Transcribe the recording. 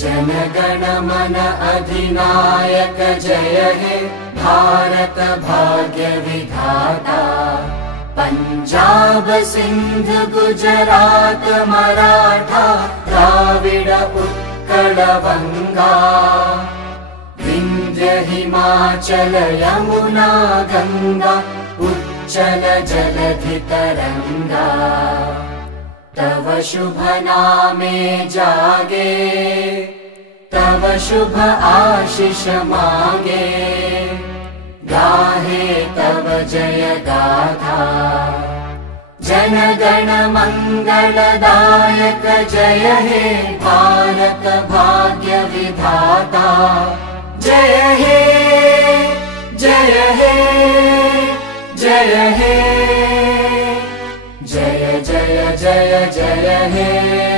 जनगण मन अधिनायक जय हे भारत भाग्य विधाता। पंजाब सिंध गुजरात मराठा द्राविड उत्कल वंगा। विंध्य हिमाचल यमुना गंगा उच्चल जलधि तरंगा। तव शुभ नामे जागे तव शुभ आशीष मांगे। गाहे तव जय गाथा जनगण मंगलदायक जय हे भारत भाग्य विधाता। जय हे जय हे जय हे जय जय जय जय हे।